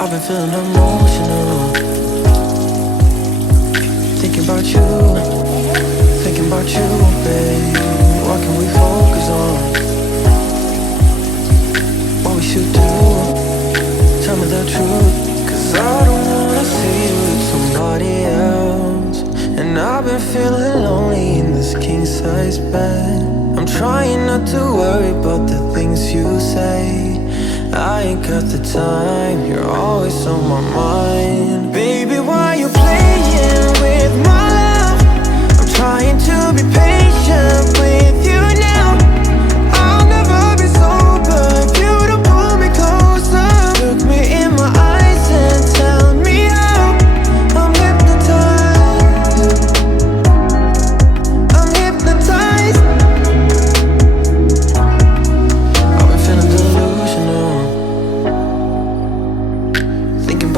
I've been feeling emotional, thinking about you, babe. What can we focus on? What we should do? Tell me the truth. 'Cause I don't wanna see you with somebody else. And I've been feeling lonely in this king-size bed. I'm trying not to worry about the things you say. I ain't got the time, you're always on my mind. Baby, why you playing with my love? I'm trying to be patient with you now. I'll never be sober if you don't pull me closer. Look me in my eyes and tell me how. I'm hypnotized, I'm hypnotized. I've been feeling delusional, thinking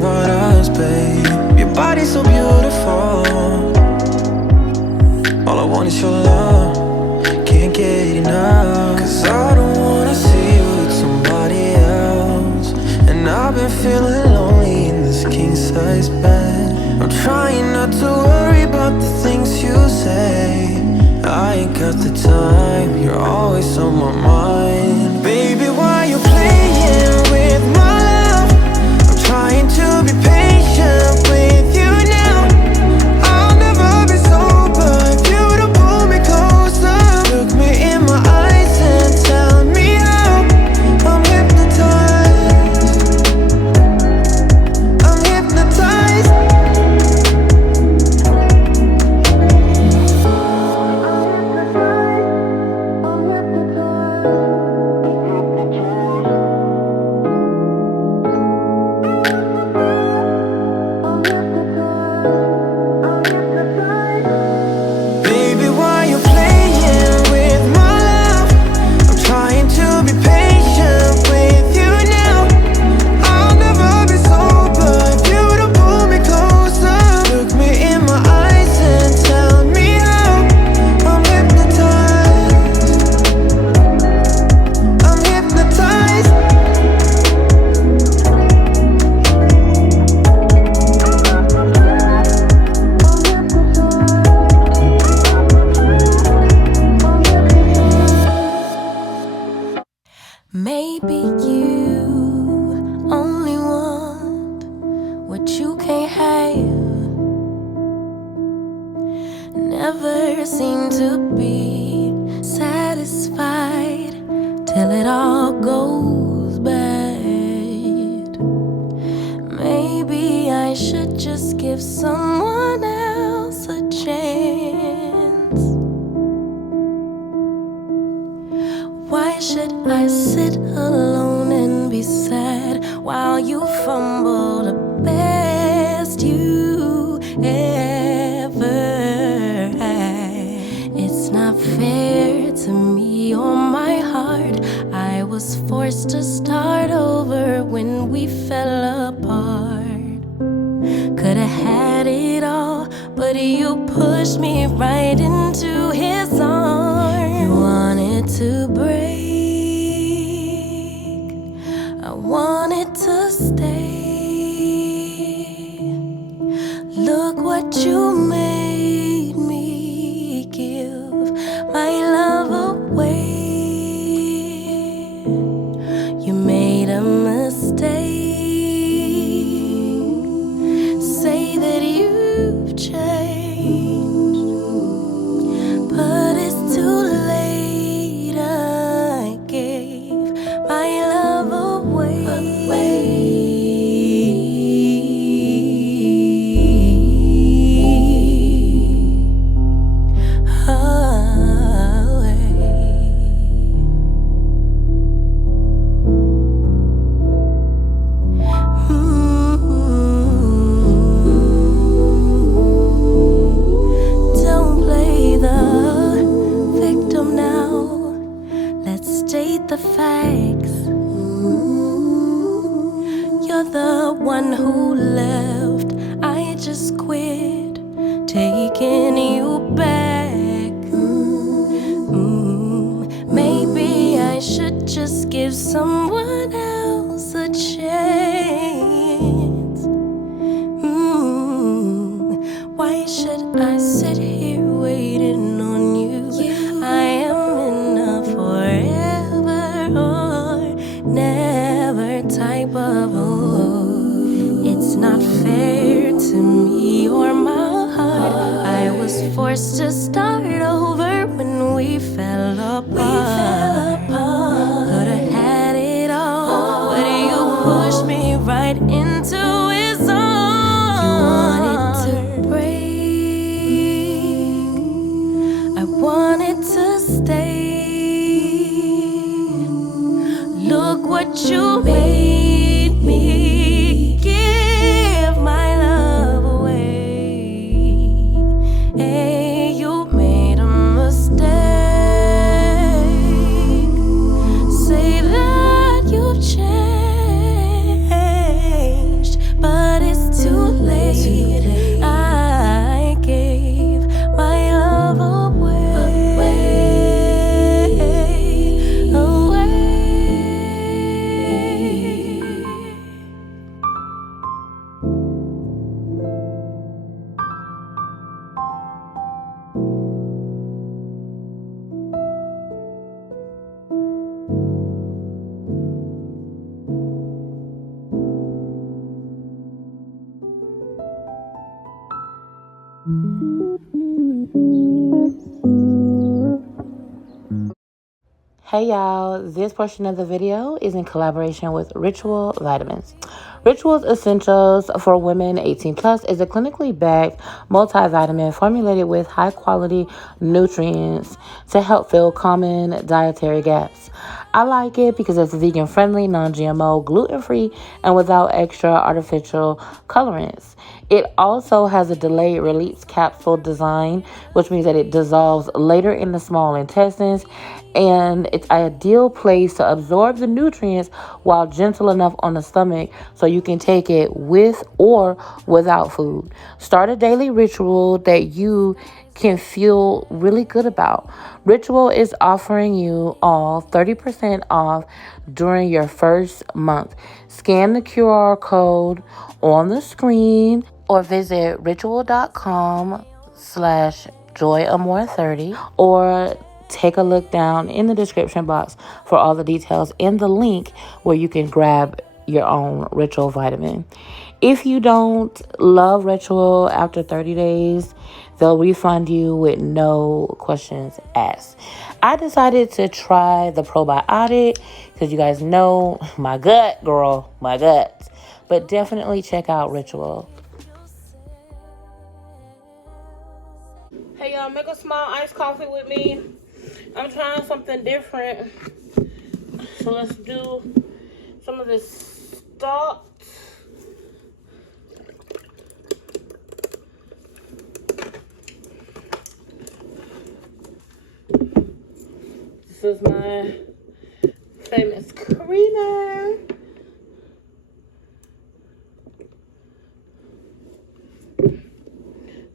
about us, babe. Your body's so beautiful, all I want is your love, can't get enough. 'Cause I don't wanna see you with somebody else. And I've been feeling lonely in this king-size bed. I'm trying not to worry about the things you say. I ain't got the time, you're always on my mind. Baby, why you playing with my love? I'm trying to be patient with you now. I'll never be sober if you don't pull me closer. Look me in my eyes and tell me how. I'm hypnotized, I'm hypnotized. Baby, why you playing with my love? I'm trying to be patient with you now. I'll never be sober if you don't pull me closer. Look me in my eyes and tell me how. I'm hypnotized, I'm hypnotized. Maybe you only want what you can't have. Never seem to be satisfied till it all goes bad. Maybe I should just give someone else a chance. Why should I sit alone and be sad while you fumble the best you ever had? It's not fair to me or my heart. I was forced to start over when we fell apart. Could've had it all, but you pushed me right into his arms. You wanted to break, I wanted to stay. Look what you made me give my love away. You made a mistake. Say that you've changed, but it's too late. I gave my love away. Don't play the victim now. Let's state the facts. You're the one who left. I just quit taking you back. Maybe I should just give someone else a forced to start over when we fell apart. Could've had it all, but you pushed me right into his arms. You wanted to break, I wanted to stay. Look what you made me give my love away. Hey, you made a mistake. Say that you've changed, but it's too late. I gave my love away. Hey y'all, this portion of the video is in collaboration with Ritual Vitamins. Ritual's Essentials for Women 18 Plus is a clinically backed multivitamin formulated with high quality nutrients to help fill common dietary gaps. I like it because it's vegan friendly, non-GMO, gluten-free, and without extra artificial colorants. It also has a delayed release capsule design, which means that it dissolves later in the small intestines, and it's an ideal place to absorb the nutrients while gentle enough on the stomach so you can take it with or without food. Start a daily ritual that you can feel really good about. Ritual is offering you all 30% off during your first month. Scan the QR code on the screen or visit ritual.com/joyamore30 or take a look down in the description box for all the details and the link where you can grab your own Ritual vitamin. If you don't love Ritual after 30 days, they'll refund you with no questions asked. I decided to try the probiotic because you guys know my gut, girl, my gut. But definitely check out Ritual. Hey y'all, make a small iced coffee with me. I'm trying something different. So let's do some of this salt. This is my famous creamer.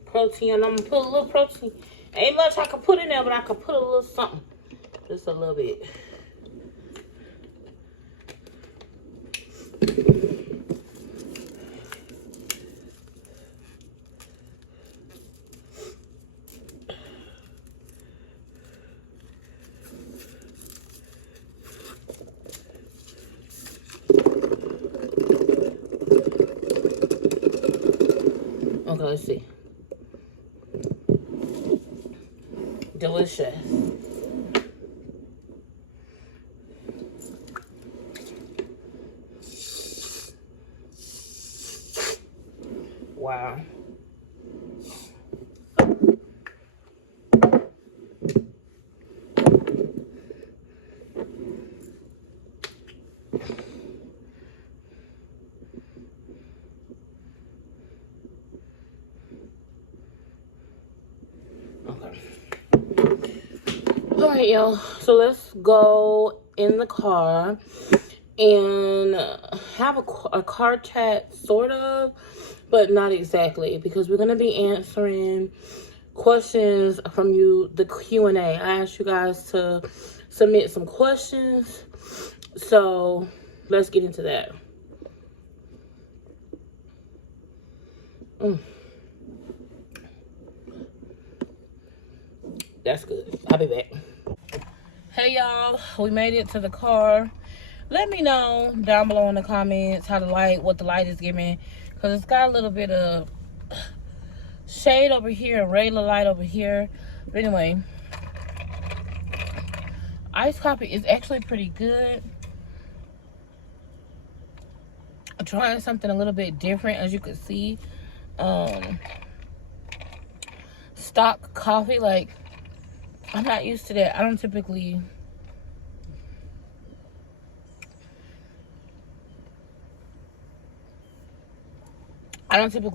Protein. I'm gonna put a little protein. Ain't much I can put in there, but I can put a little something. Just a little bit. Okay, let's see. Delicious. Wow. All right, y'all. So let's go in the car and have a car chat, sort of, but not exactly, because we're gonna be answering questions from you, the Q&A. I asked you guys to submit some questions, so let's get into that. That's good. I'll be back. Hey y'all, we made it to the car. Let me know down below in the comments how the light, what the light is giving, because it's got a little bit of shade over here and regular light over here. But anyway, iced coffee is actually pretty good. I'm trying something a little bit different, as you can see. Stock coffee, like, I'm not used to that. I don't typically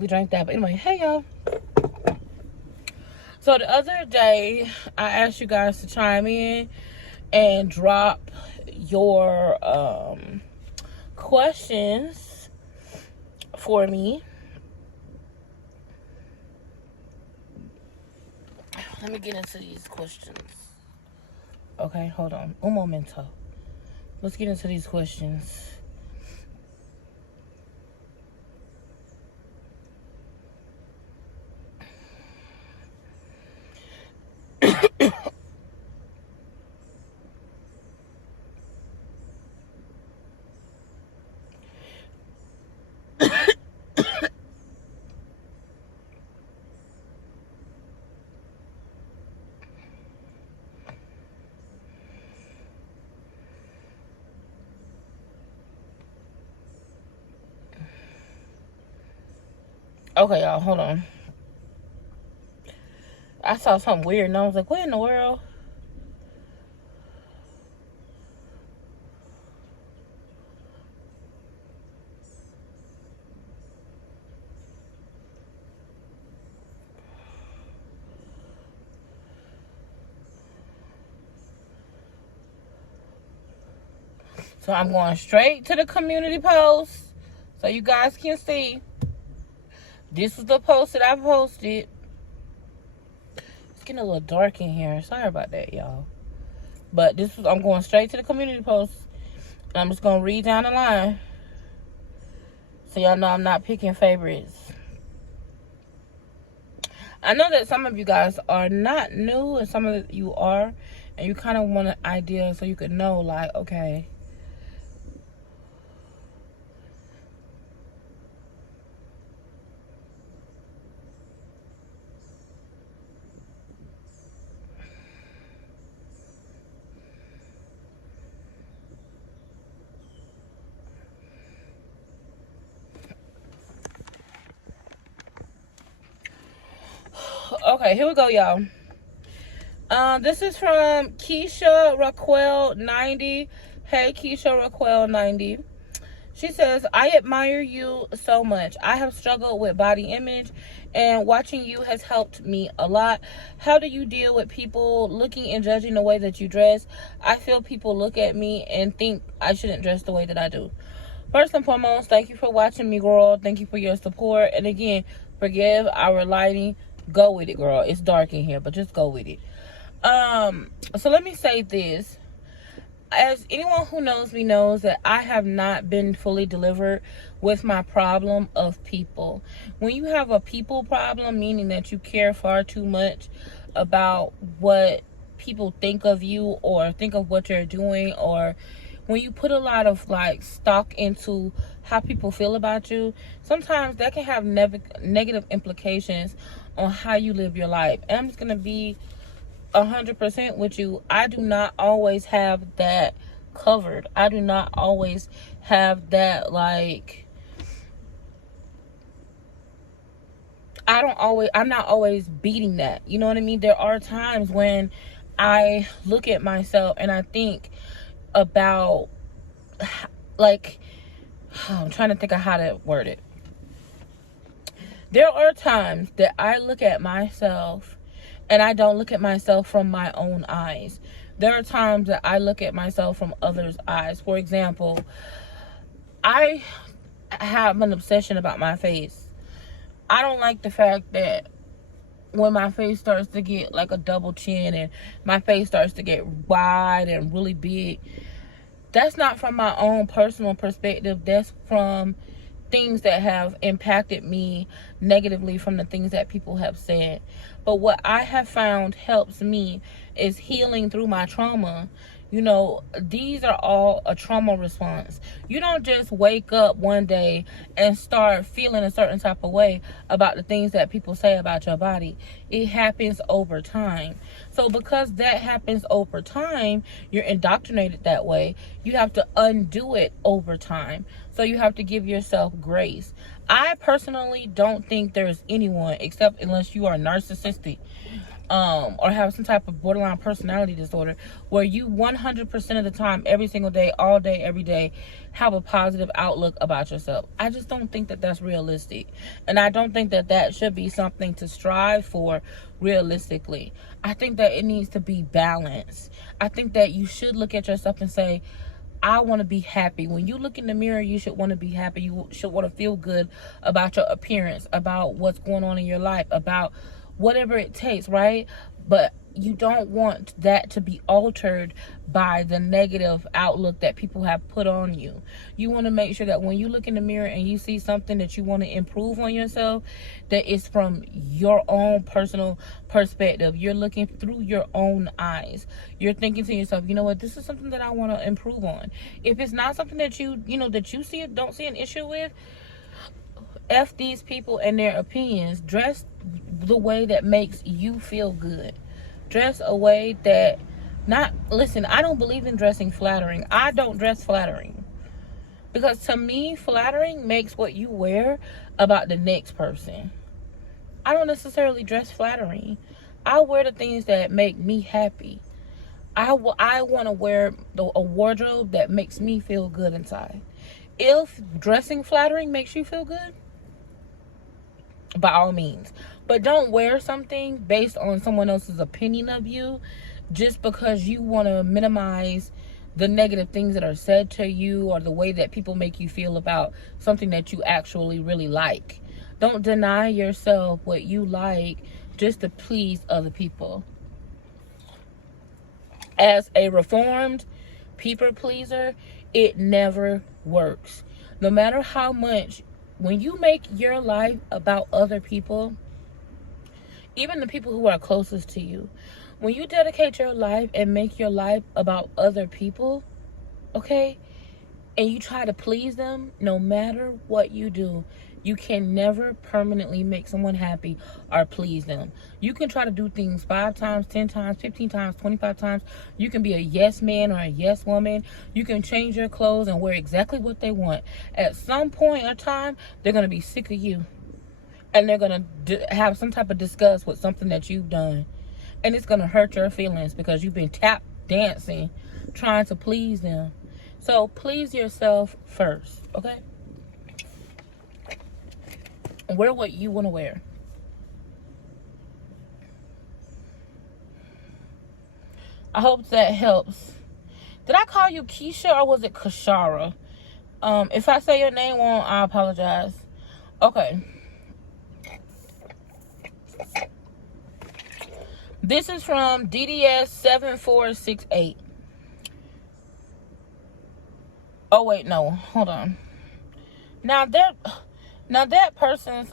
drink that. But anyway, hey y'all. So the other day, I asked you guys to chime in and drop your questions for me. Let me get into these questions. Okay, hold on. Un momento. Let's get into these questions. Okay, y'all, hold on. I saw something weird and I was like, what in the world? So I'm going straight to the community post so you guys can see. This is the post that I posted. It's getting a little dark in here. Sorry about that, y'all. But I'm going straight to the community post. And I'm just going to read down the line. So y'all know I'm not picking favorites. I know that some of you guys are not new and some of you are. And you kind of want an idea so you could know, like, okay. Okay, here we go, y'all. This is from Keisha Raquel 90. Hey, Keisha Raquel 90. She says, I admire you so much. I have struggled with body image and watching you has helped me a lot. How do you deal with people looking and judging the way that you dress? I feel people look at me and think I shouldn't dress the way that I do. First and foremost, thank you for watching me, girl. Thank you for your support. And again, forgive our lighting. Go with it, girl. It's dark in here, but just go with it. So let me say this. As anyone who knows me knows that I have not been fully delivered with my problem of people. When you have a people problem, meaning that you care far too much about what people think of you or think of what you're doing, or when you put a lot of like stock into how people feel about you, sometimes that can have negative implications on how you live your life. And I'm just gonna be 100% with you. I do not always have that covered. I do not always have that, like, I'm not always beating that. You know what I mean? There are times when I look at myself and I think about, like, I'm trying to think of how to word it. There are times that I look at myself and I don't look at myself from my own eyes. There are times that I look at myself from others' eyes. For example, I have an obsession about my face. I don't like the fact that when my face starts to get like a double chin and my face starts to get wide and really big, that's not from my own personal perspective. That's from things that have impacted me negatively from the things that people have said. But what I have found helps me is healing through my trauma You know, these are all a trauma response. You don't just wake up one day and start feeling a certain type of way about the things that people say about your body. It happens over time. So because that happens over time, you're indoctrinated that way. You have to undo it over time. So you have to give yourself grace. I personally don't think there's anyone, except unless you are narcissistic, or have some type of borderline personality disorder, where you 100% of the time, every single day, all day, every day, have a positive outlook about yourself. I just don't think that that's realistic. And I don't think that that should be something to strive for realistically. I think that it needs to be balanced. I think that you should look at yourself and say, I want to be happy. When you look in the mirror, you should want to be happy. You should want to feel good about your appearance, about what's going on in your life, about whatever it takes, right? But you don't want that to be altered by the negative outlook that people have put on you. You want to make sure that when you look in the mirror and you see something that you want to improve on yourself, that it's from your own personal perspective. You're looking through your own eyes. You're thinking to yourself, you know what, this is something that I want to improve on. If it's not something that you see, don't see an issue with, F these people and their opinions. Dress the way that makes you feel good. Dress a way that listen, I don't believe in dressing flattering. I don't dress flattering. Because to me, flattering makes what you wear about the next person. I don't necessarily dress flattering. I wear the things that make me happy. I want to wear a wardrobe that makes me feel good inside. If dressing flattering makes you feel good, by all means. But don't wear something based on someone else's opinion of you just because you want to minimize the negative things that are said to you or the way that people make you feel about something that you actually really like. Don't deny yourself what you like just to please other people. As a reformed people pleaser, it never works. No matter how much, when you make your life about other people, even the people who are closest to you, when you dedicate your life and make your life about other people, okay, and you try to please them, no matter what you do, you can never permanently make someone happy or please them. You can try to do things 5 times, 10 times, 15 times, 25 times. You can be a yes man or a yes woman. You can change your clothes and wear exactly what they want. At some point in time, they're going to be sick of you. And they're going to have some type of disgust with something that you've done. And it's going to hurt your feelings because you've been tap dancing trying to please them. So please yourself first, okay? Wear what you want to wear. I hope that helps. Did I call you Keisha or was it Kashara? If I say your name wrong, I apologize. Okay. This is from DDS7468. Oh wait, no, hold on. Now that person's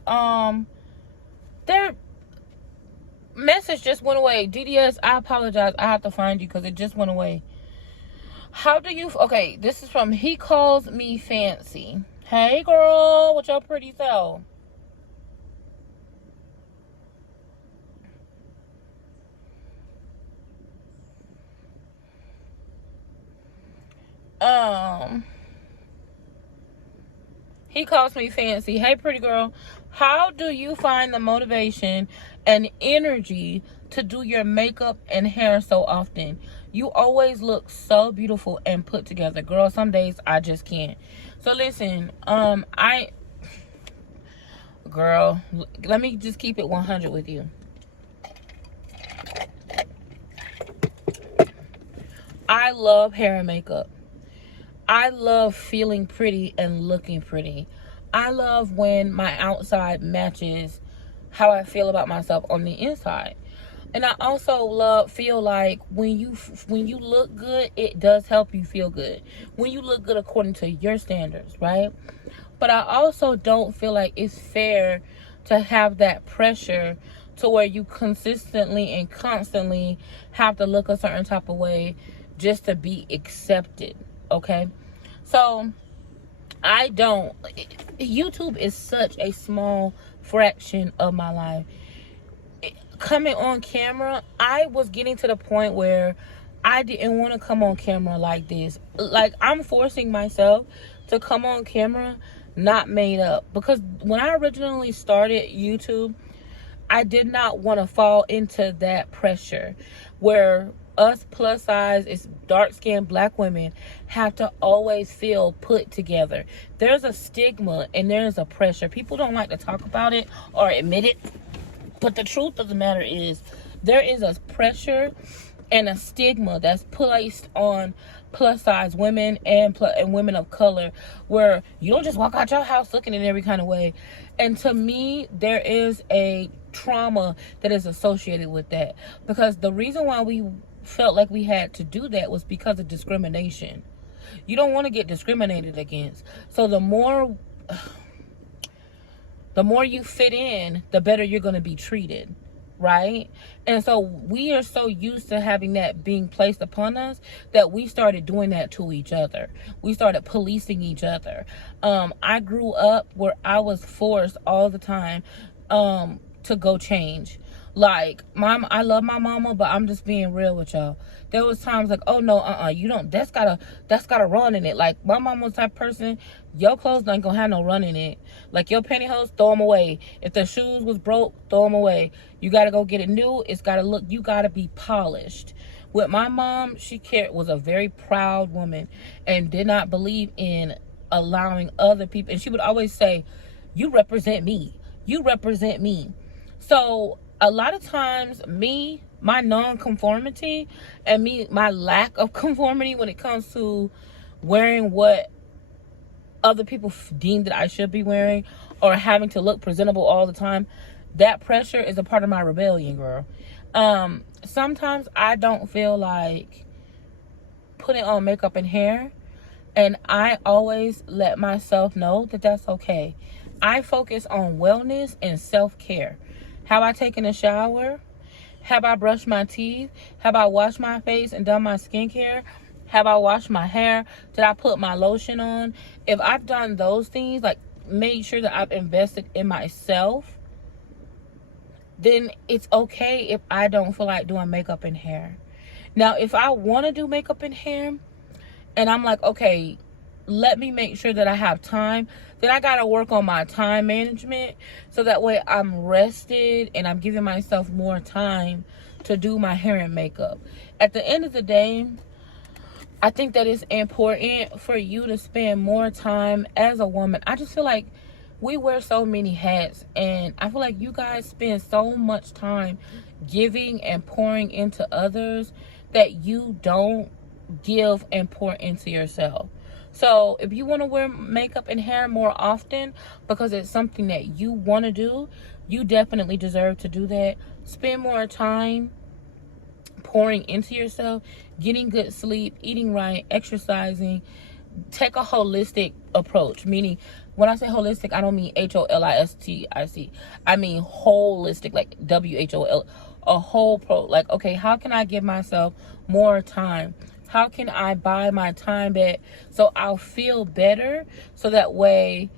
their message just went away. DDS, I apologize. I have to find you because it just went away. How do you? Okay, this is from He Calls Me Fancy. Hey girl, what's your pretty self? He calls me fancy. Hey, pretty girl. How do you find the motivation and energy to do your makeup and hair so often? You always look so beautiful and put together. Girl, some days I just can't. So listen, girl, let me just keep it 100 with you. I love hair and makeup. I love feeling pretty and looking pretty. I love when my outside matches how I feel about myself on the inside. And I also feel like when you look good, it does help you feel good. When you look good according to your standards, right? But I also don't feel like it's fair to have that pressure to where you consistently and constantly have to look a certain type of way just to be accepted. Okay, so YouTube is such a small fraction of my life. Coming on camera, I was getting to the point where I didn't want to come on camera like this. Like, I'm forcing myself to come on camera not made up, because when I originally started YouTube, I did not want to fall into that pressure where us plus size, is dark skinned black women, have to always feel put together. There's a stigma and there's a pressure. People don't like to talk about it or admit it, but the truth of the matter is there is a pressure and a stigma that's placed on plus size women and women of color, where you don't just walk out your house looking in every kind of way. And to me, there is a trauma that is associated with that, because the reason why we felt like we had to do that was because of discrimination. You don't want to get discriminated against, so the more you fit in, the better you're going to be treated, right? And so we are so used to having that being placed upon us that we started doing that to each other. We started policing each other. I grew up where I was forced all the time to go change. Like, I love my mama, but I'm just being real with y'all. There was times like, oh no, you don't, that's gotta run in it. Like, my mama was the type of person, your clothes ain't gonna have no run in it. Like, your pantyhose, throw them away. If the shoes was broke, throw them away. You gotta go get it new. It's gotta look, you gotta be polished. With my mom, she was a very proud woman and did not believe in allowing other people. And she would always say, you represent me. You represent me. So a lot of times, my non-conformity and my lack of conformity when it comes to wearing what other people deem that I should be wearing, or having to look presentable all the time, that pressure is a part of my rebellion, girl. Sometimes I don't feel like putting on makeup and hair, and I always let myself know that that's okay. I focus on wellness and self-care. Have I taken a shower? Have I brushed my teeth? Have I washed my face and done my skincare? Have I washed my hair? Did I put my lotion on? If I've done those things, like made sure that I've invested in myself, then it's okay if I don't feel like doing makeup and hair. Now, if I want to do makeup and hair and I'm like, okay, let me make sure that I have time, then I gotta work on my time management, so that way I'm rested and I'm giving myself more time to do my hair and makeup. At the end of the day, I think that it's important for you to spend more time as a woman. I just feel like we wear so many hats, and I feel like you guys spend so much time giving and pouring into others that you don't give and pour into yourself. So if you want to wear makeup and hair more often because it's something that you want to do, you definitely deserve to do that. Spend more time pouring into yourself, getting good sleep, eating right, exercising. Take a holistic approach, meaning when I say holistic, I don't mean holistic. I mean holistic, like WHOL, a whole like, okay, how can I give myself more time? How can I buy my time back so I'll feel better, so that way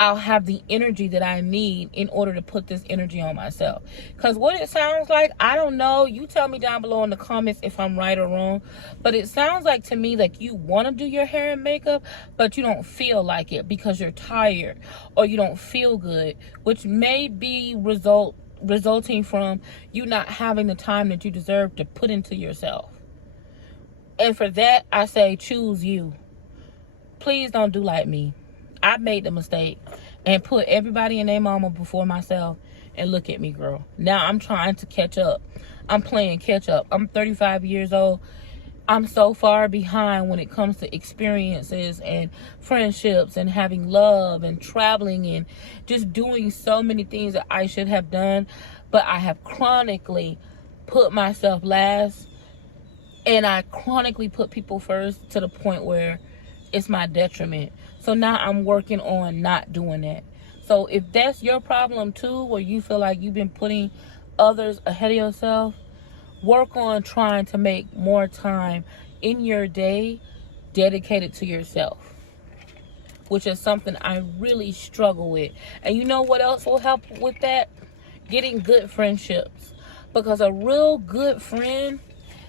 I'll have the energy that I need in order to put this energy on myself? Because what it sounds like, I don't know. You tell me down below in the comments if I'm right or wrong. But it sounds like to me like you want to do your hair and makeup, but you don't feel like it because you're tired or you don't feel good, which may be resulting from you not having the time that you deserve to put into yourself. And for that, I say choose you. Please don't do like me. I made the mistake and put everybody and their mama before myself. And look at me, girl. Now I'm trying to catch up. I'm playing catch up. I'm 35 years old. I'm so far behind when it comes to experiences and friendships and having love and traveling and just doing so many things that I should have done. But I have chronically put myself last. And I chronically put people first to the point where it's my detriment. So now I'm working on not doing that. So if that's your problem too, where you feel like you've been putting others ahead of yourself, work on trying to make more time in your day dedicated to yourself, which is something I really struggle with. And you know what else will help with that? Getting good friendships. Because a real good friend,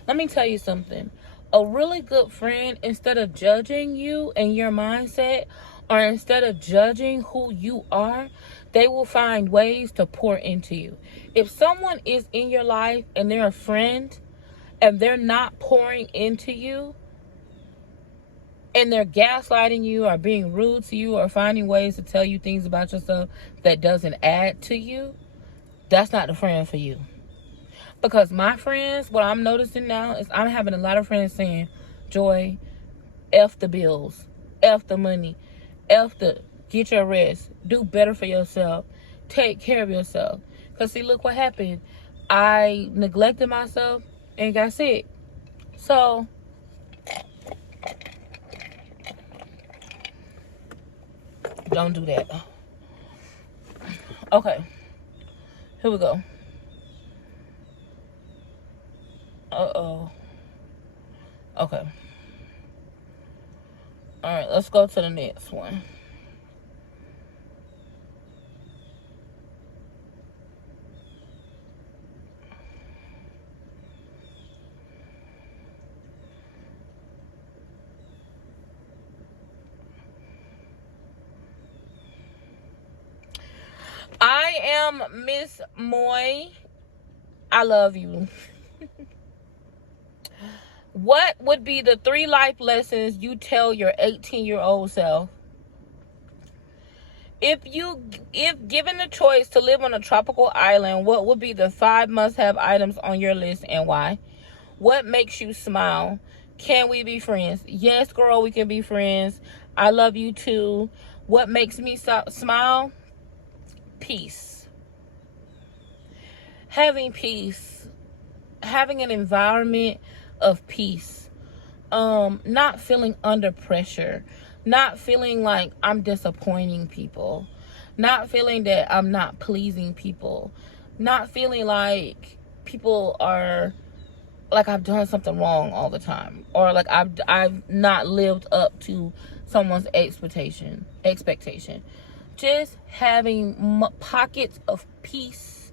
let me tell you something. A really good friend, instead of judging you and your mindset, or instead of judging who you are, they will find ways to pour into you. If someone is in your life and they're a friend and they're not pouring into you, and they're gaslighting you or being rude to you or finding ways to tell you things about yourself that doesn't add to you, that's not the friend for you. Because my friends, what I'm noticing now is I'm having a lot of friends saying, Joy, F the bills, F the money, F the get your rest, do better for yourself, take care of yourself. Because see, look what happened. I neglected myself and got sick. So don't do that. Okay, here we go. Okay. All right, let's go to the next one. I am Miss Moy. I love you. What would be the 3 life lessons you tell your 18-year-old self? If given the choice to live on a tropical island, what would be the 5 must-have items on your list and why? What makes you smile? Can we be friends? Yes, girl, we can be friends. I love you too. What makes me smile? Peace. Having peace. Having an environment of peace. Not feeling under pressure. Not feeling like I'm disappointing people. Not feeling that I'm not pleasing people. Not feeling like people are like I've done something wrong all the time, or like I've not lived up to someone's expectation. Just having pockets of peace,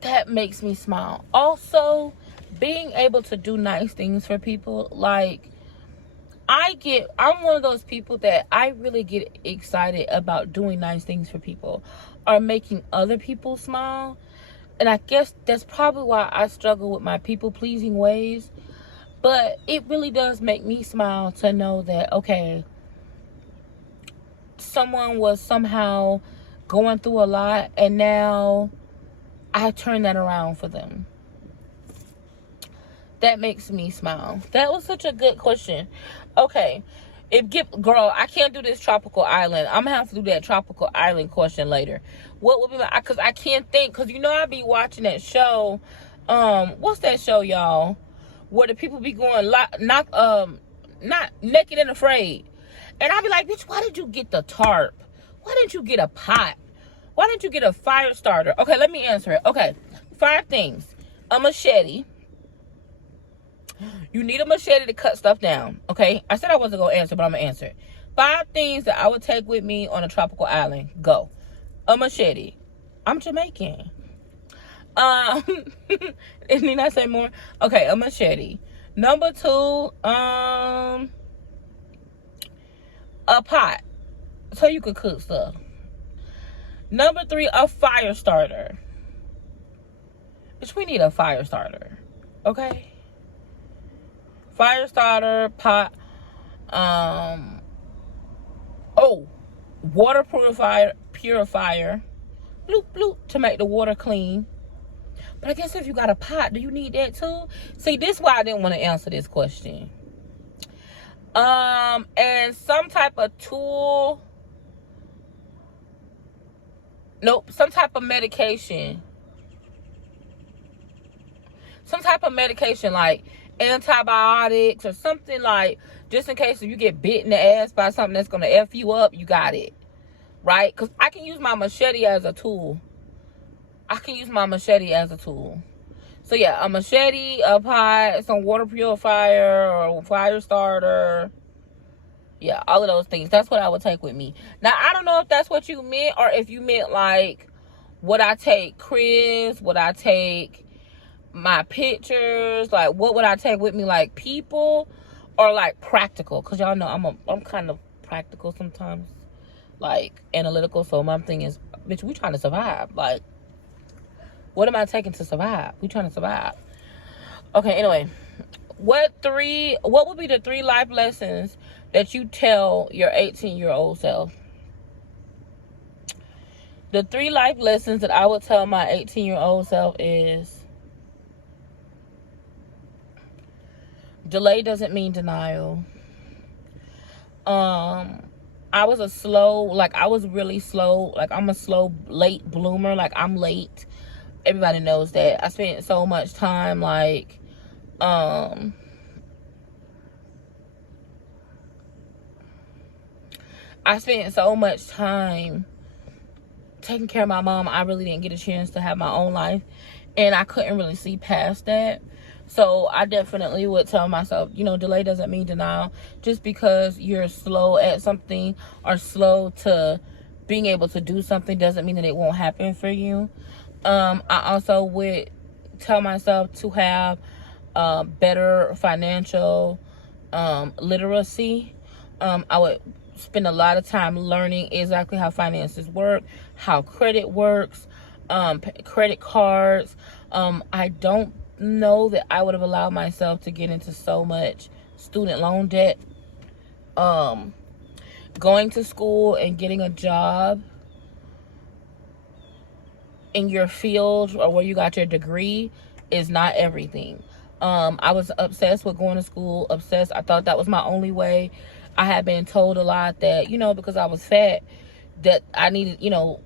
that makes me smile. Also, being able to do nice things for people. Like, I'm one of those people that I really get excited about doing nice things for people or making other people smile. And I guess that's probably why I struggle with my people-pleasing ways. But it really does make me smile to know that, okay, someone was somehow going through a lot and now I turn that around for them. That makes me smile. That was such a good question. Okay. Girl, I can't do this tropical island. I'm gonna have to do that tropical island question later. What would be because I can't think, because you know I be watching that show. What's that show, y'all? Where the people be going not naked and afraid. And I be like, bitch, why did you get the tarp? Why didn't you get a pot? Why didn't you get a fire starter? Okay, let me answer it. Okay, 5 things. A machete. You need a machete to cut stuff down, okay? I said I wasn't going to answer, but I'm going to answer it. 5 things that I would take with me on a tropical island. Go. A machete. I'm Jamaican. Need I say more? Okay, a machete. Number 2, a pot. So you could cook stuff. Number 3, a fire starter. Bitch, we need a fire starter, okay? Fire starter, pot, water purifier, bloop, bloop, to make the water clean. But I guess if you got a pot, do you need that too? See, this is why I didn't want to answer this question. And some type of tool. Nope, some type of medication. Some type of medication like antibiotics or something, like just in case if you get bit in the ass by something that's gonna F you up, you got it, right? Because I can use my machete as a tool. So yeah, a machete, a pot, some water purifier or fire starter. Yeah, all of those things. That's what I would take with me. Now, I don't know if that's what you meant or if you meant like, would I take Chris? Would I take my pictures? Like, what would I take with me? Like, people or like practical? Because y'all know I'm kind of practical sometimes. Like, analytical. So my thing is, bitch, we trying to survive. Like, what am I taking to survive? We trying to survive. Okay, anyway. What would be the 3 life lessons that you tell your 18-year-old self? The 3 life lessons that I would tell my 18-year-old self is, delay doesn't mean denial. I was really slow. Like, I'm a slow, late bloomer. Like, I'm late. Everybody knows that. I spent so much time, like, I spent so much time taking care of my mom. I really didn't get a chance to have my own life, and I couldn't really see past that. So I definitely would tell myself, delay doesn't mean denial. Just because you're slow at something or slow to being able to do something doesn't mean that it won't happen for you. I also would tell myself to have better financial literacy. I would spend a lot of time learning exactly how finances work, how credit works, credit cards. I don't know that I would have allowed myself to get into so much student loan debt. Going to school and getting a job in your field or where you got your degree is not everything. I was obsessed with going to school, obsessed. I thought that was my only way. I had been told a lot that, because I was fat, that I needed,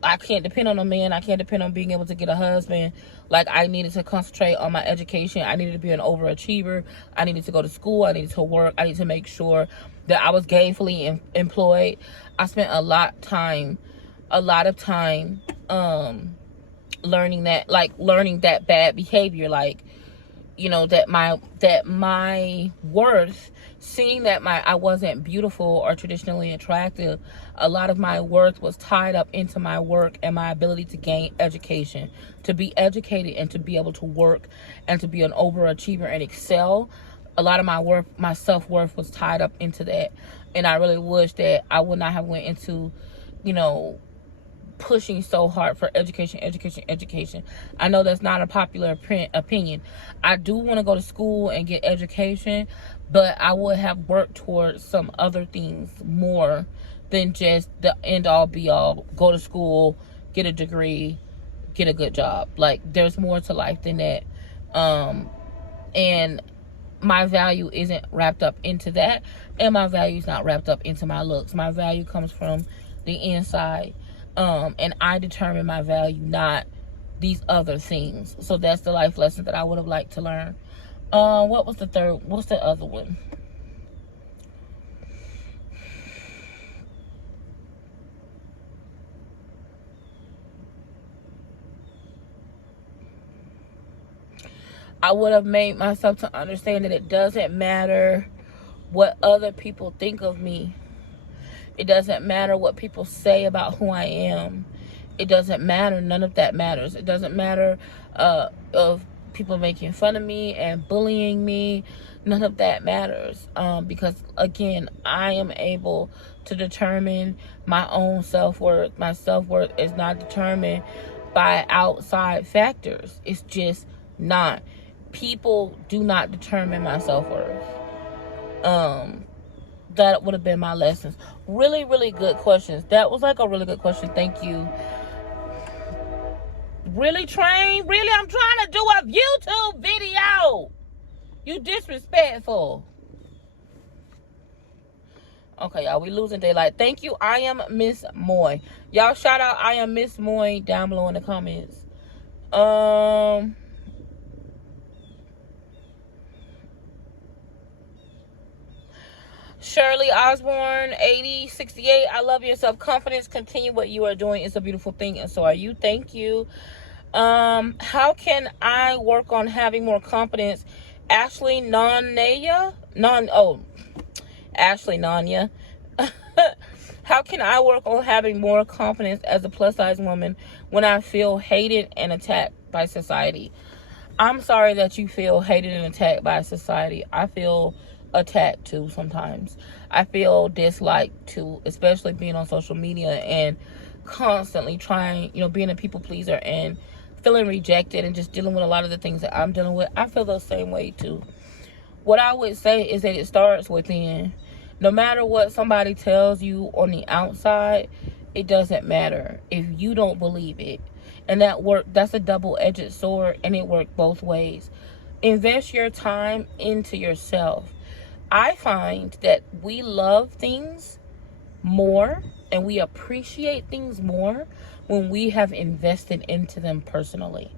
I can't depend on a man. I can't depend on being able to get a husband. Like, I needed to concentrate on my education. I needed to be an overachiever. I needed to go to school. I needed to work. I needed to make sure that I was gainfully employed. I spent a lot of time, learning that bad behavior, like, that my worth, seeing that I wasn't beautiful or traditionally attractive, a lot of my worth was tied up into my work and my ability to gain education, to be educated and to be able to work and to be an overachiever and excel. A lot of my self-worth was tied up into that, and I really wish that I would not have went into, pushing so hard for education. I know that's not a popular opinion. I do want to go to school and get education, but I would have worked towards some other things more than just the end all be all. Go to school, get a degree, get a good job. Like, there's more to life than that. And my value isn't wrapped up into that, and my value is not wrapped up into my looks. My value comes from the inside. And I determine my value, not these other things. So that's the life lesson that I would have liked to learn. What was the third? What's the other one? I would have made myself to understand that it doesn't matter what other people think of me. It doesn't matter what people say about who I am. It doesn't matter. None of that matters. It doesn't matter of people making fun of me and bullying me. None of that matters. Because, again, I am able to determine my own self-worth. My self-worth is not determined by outside factors. It's just not. People do not determine my self-worth. That would have been my lessons. Really, really good questions. That was like a really good question. Thank you. Really, Train? Really? I'm trying to do a YouTube video. You disrespectful. Okay, y'all. We losing daylight. Thank you. I am Miss Moy. Y'all shout out I am Miss Moy down below in the comments. Shirley Osborne, 8068. I love your self-confidence. Continue what you are doing. It's a beautiful thing, and so are you. Thank you. How can I work on having more confidence? Ashley Nanya, Ashley Nanya. How can I work on having more confidence as a plus size woman when I feel hated and attacked by society? I'm sorry that you feel hated and attacked by society. I feel attacked too sometimes. I feel disliked too, especially being on social media and constantly trying, being a people pleaser and feeling rejected and just dealing with a lot of the things that I'm dealing with. I feel the same way too. What I would say is that it starts within. No matter what somebody tells you on the outside, it doesn't matter if you don't believe it. And that's a double-edged sword, and it works both ways. Invest your time into yourself. I find that we love things more and we appreciate things more when we have invested into them personally.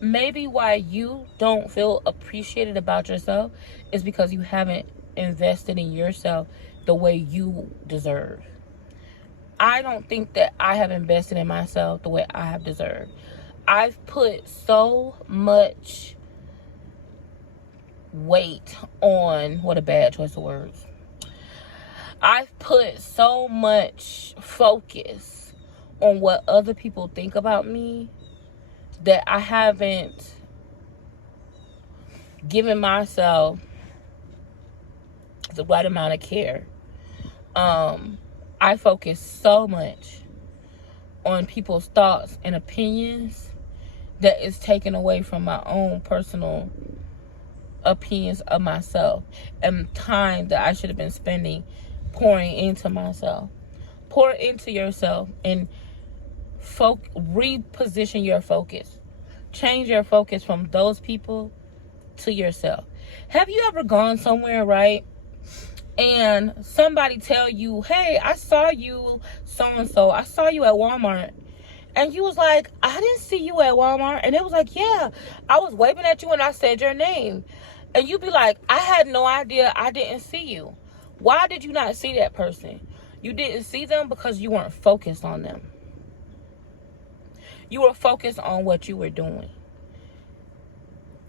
Maybe why you don't feel appreciated about yourself is because you haven't invested in yourself the way you deserve. I don't think that I have invested in myself the way I have deserved. I've put so much weight on, what a bad choice of words. I've put so much focus on what other people think about me that I haven't given myself the right amount of care. I focus so much on people's thoughts and opinions that is taken away from my own personal opinions of myself and time that I should have been spending pouring into myself. Pour into yourself and reposition your focus. Change your focus from those people to yourself. Have you ever gone somewhere, right? And somebody tell you, hey, I saw you so-and-so. I saw you at Walmart. And you was like, I didn't see you at Walmart. And it was like, yeah, I was waving at you when I said your name. And you be like, I had no idea I didn't see you. Why did you not see that person? You didn't see them because you weren't focused on them. You were focused on what you were doing.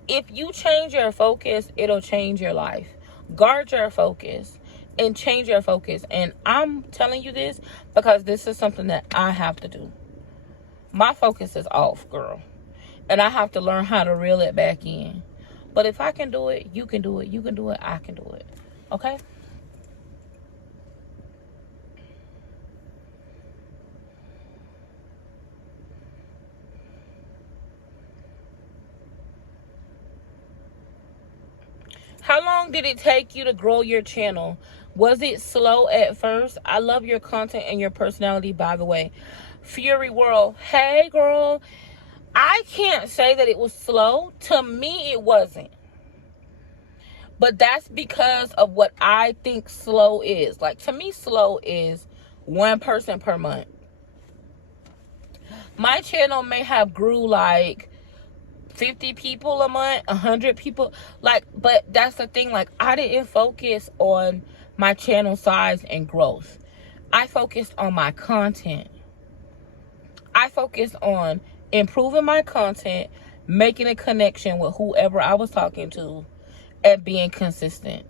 If you change your focus, it'll change your life. Guard your focus and change your focus. And I'm telling you this because this is something that I have to do. My focus is off, girl. And I have to learn how to reel it back in. But if I can do it, you can do it. You can do it, I can do it. Okay? How long did it take you to grow your channel? Was it slow at first? I love your content and your personality, by the way. Fury World. Hey, girl. I can't say that it was slow. To me, it wasn't. But that's because of what I think slow is. Like, to me, slow is one person per month. My channel may have grew like 50 people a month, 100 people, but that's the thing, I didn't focus on my channel size and growth. I focused on my content. I focused on improving my content, making a connection with whoever I was talking to, and being consistent.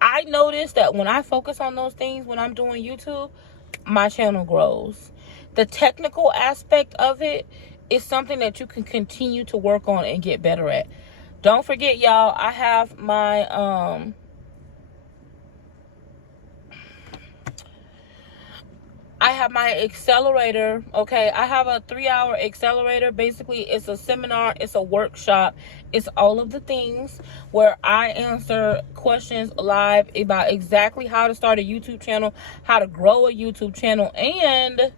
I noticed that when I focus on those things, when I'm doing YouTube, my channel grows. The technical aspect of it is something that you can continue to work on and get better at. Don't forget, y'all, I have my accelerator. Okay, I have a 3-hour accelerator. Basically, it's a seminar, it's a workshop, it's all of the things where I answer questions live about exactly how to start a YouTube channel, how to grow a YouTube channel, and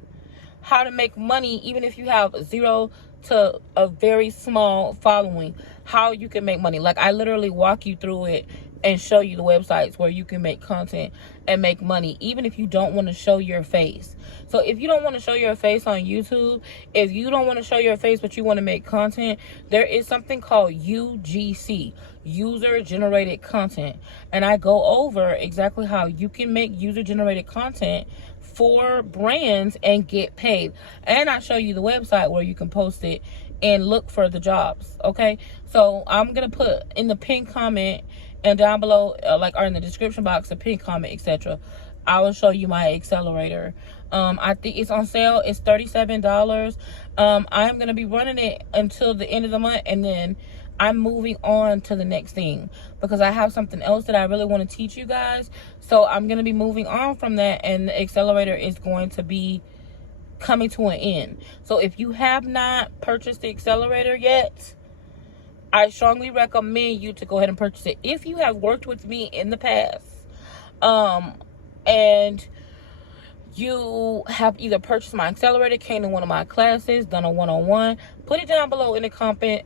how to make money even if you have 0 to a very small following. How you can make money. I literally walk you through it and show you the websites where you can make content and make money, even if you don't want to show your face. So if you don't want to show your face on YouTube, if you don't want to show your face but you want to make content, there is something called UGC, user generated content, and I go over exactly how you can make user generated content for brands and get paid. And I show you the website where you can post it and look for the jobs. Okay, so I'm gonna put in the pinned comment and down below, or in the description box, a pinned comment, etc. I will show you my accelerator. I think it's on sale. It's $37. I'm gonna be running it until the end of the month, and then I'm moving on to the next thing because I have something else that I really want to teach you guys. So I'm going to be moving on from that, and the accelerator is going to be coming to an end. So if you have not purchased the accelerator yet, I strongly recommend you to go ahead and purchase it. If you have worked with me in the past, and you have either purchased my accelerator, came to one of my classes, done a one-on-one, put it down below in the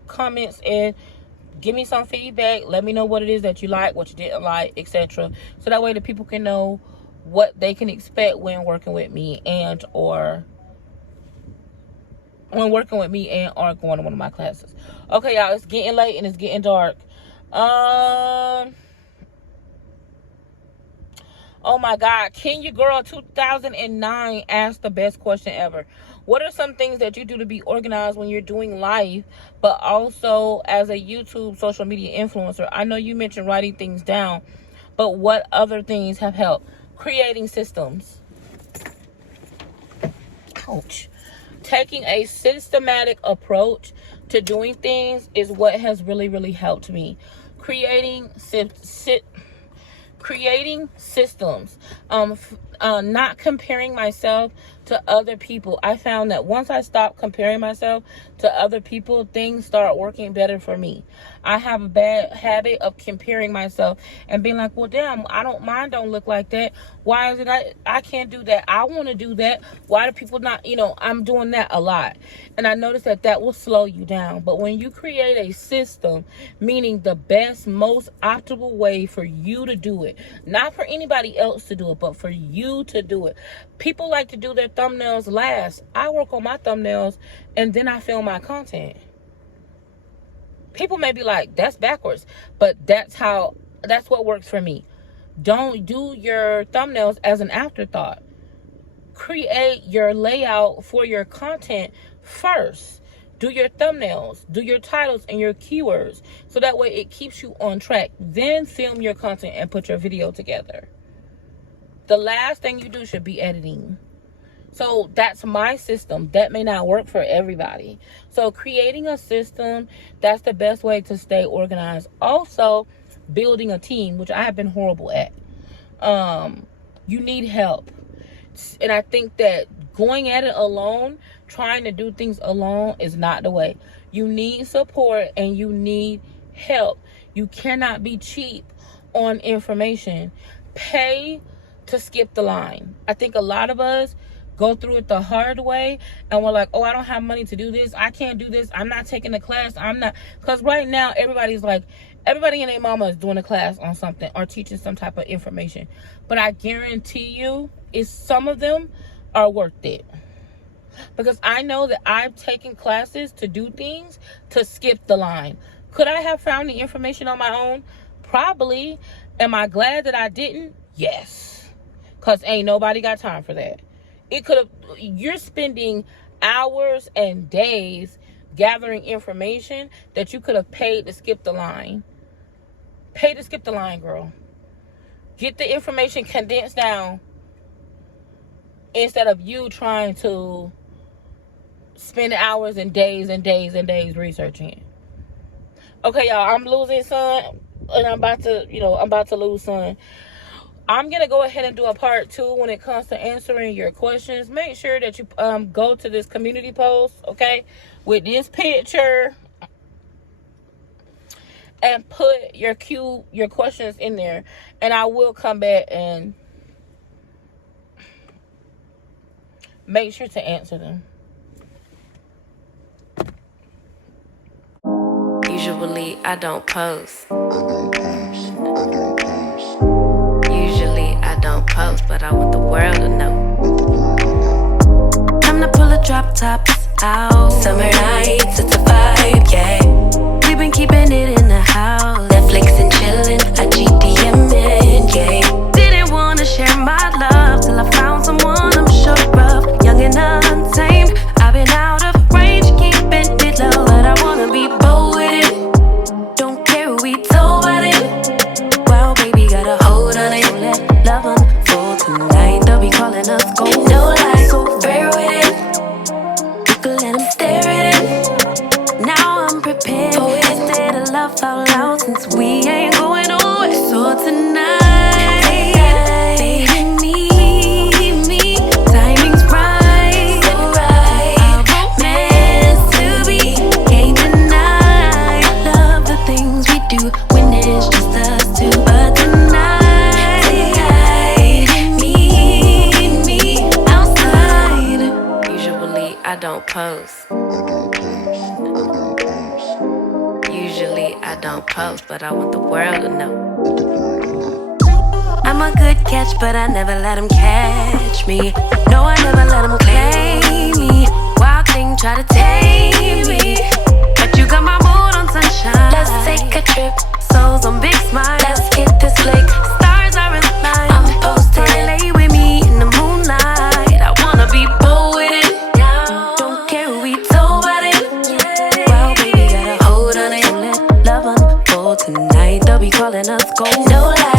comments and give me some feedback. Let me know what it is that you like, what you didn't like, etc. So that way the people can know what they can expect when working with me or going to one of my classes. Okay, y'all, it's getting late and it's getting dark. Oh my God, Can You Girl 2009 asked the best question ever. What are some things that you do to be organized when you're doing life, but also as a YouTube social media influencer? I know you mentioned writing things down, but what other things have helped? Creating systems. Ouch. Taking a systematic approach to doing things is what has really, really helped me. Creating systems, not comparing myself to other people. I found that once I stopped comparing myself to other people, things start working better for me. I have a bad habit of comparing myself and being like, well, damn, mine don't look like that. Why is it I can't do that? I want to do that. Why do people not, I'm doing that a lot. And I noticed that will slow you down. But when you create a system, meaning the best, most optimal way for you to do it, not for anybody else to do it, but for you to do it. People like to do their thumbnails last. I work on my thumbnails and then I film my content. People may be like, that's backwards, but that's what works for me. Don't do your thumbnails as an afterthought. Create your layout for your content first. Do your thumbnails, do your titles and your keywords, so that way it keeps you on track. Then film your content and put your video together. The last thing you do should be editing. So that's my system. That may not work for everybody. So creating a system, that's the best way to stay organized. Also, building a team, which I have been horrible at. You need help. And I think that going at it alone, trying to do things alone is not the way. You need support and you need help. You cannot be cheap on information. Pay to skip the line. I think a lot of us go through it the hard way and we're like, oh, I don't have money to do this. I can't do this. I'm not taking a class. Because right now everybody and their mama is doing a class on something or teaching some type of information. But I guarantee you, some of them are worth it. Because I know that I've taken classes to do things to skip the line. Could I have found the information on my own? Probably. Am I glad that I didn't? Yes. Because ain't nobody got time for that. You're spending hours and days gathering information that you could have paid to skip the line. Pay to skip the line, girl. Get the information condensed down instead of you trying to spend hours and days and days and days researching it. Okay, y'all, I'm losing sun and I'm about to lose sun. I'm going to go ahead and do a part 2 when it comes to answering your questions. Make sure that you go to this community post, okay, with this picture and put your questions in there. And I will come back and make sure to answer them. Usually I don't post. Usually I don't post, but I want the world to know. Time to pull a drop top out. Summer nights, it's a vibe, yeah. We've been keeping it in the house. Netflix and chillin', IGDMN, yeah. Didn't wanna share my love till I found someone laugh out loud since we ain't going away. So tonight, baby, meet me. Timing's right, so right. Our romance to be, can't deny. Love the things we do when it's just us two. But tonight, meet me outside. Usually I don't post. Usually I don't post, but I want the world to know. I'm a good catch, but I never let him catch me. No, I never let him claim me. Wild thing try to tame me, but you got my mood on sunshine. Let's take a trip, souls on big smiles. Let's hit this lake, stars are in line. I'm posted, lay with me in the moonlight. I wanna be bold with it. Don't care who we told about it. Wow, baby, got a hold on it. Let love unfold tonight. They'll be calling us gold. No lie.